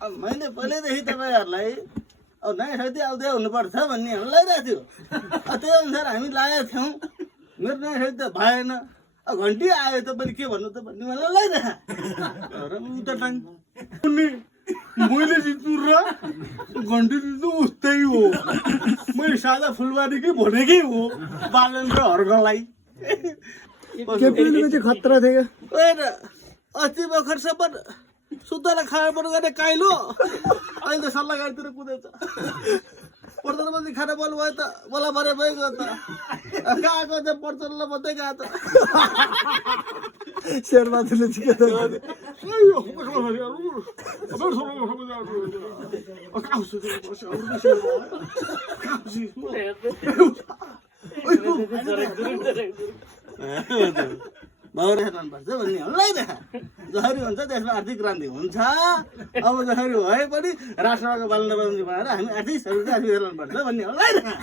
अब मैले पहिल्यैदेखि तपाईँहरूलाई अब नयाँ साथी आउँदै हुनुपर्छ भन्ने हामीलाई लगाइरहेको थियो। त्यही अनुसार हामी लागेका थियौँ। मेरो नयाँ साथी त भएन। अब घन्टी आयो तपाईँले के भन्नु त भन्ने मलाई लगाइरहेको र उ त मैले जित्छु र घन्टी जित्नु उस्तै हो। मैले सादा फुलबारीकै भनेकै हो बालन र हर्कलाई। चाहिँ खतरा थियो होइन अस्ति भर्खरसम्म सुत्तर खाना पर्नु गर्ने काइलो अहिले त सल्लाह गाडीतिर कुदेछ। प्रधानमन्त्री खाना बोल्नु भयो त बोला भरे भइगयो त गएको त प्रचण्ड मात्रै गएको त शेरबहादुरले बाउरे हेर्नुपर्छ भन्ने हामीलाई देखा जसरी हुन्छ त्यसमा आर्थिक क्रान्ति हुन्छ। अब जसरी भए पनि राष्ट्रको बालना बनाएर हामी आर्थिक हेर्नुपर्छ भन्ने हामीलाई देखा।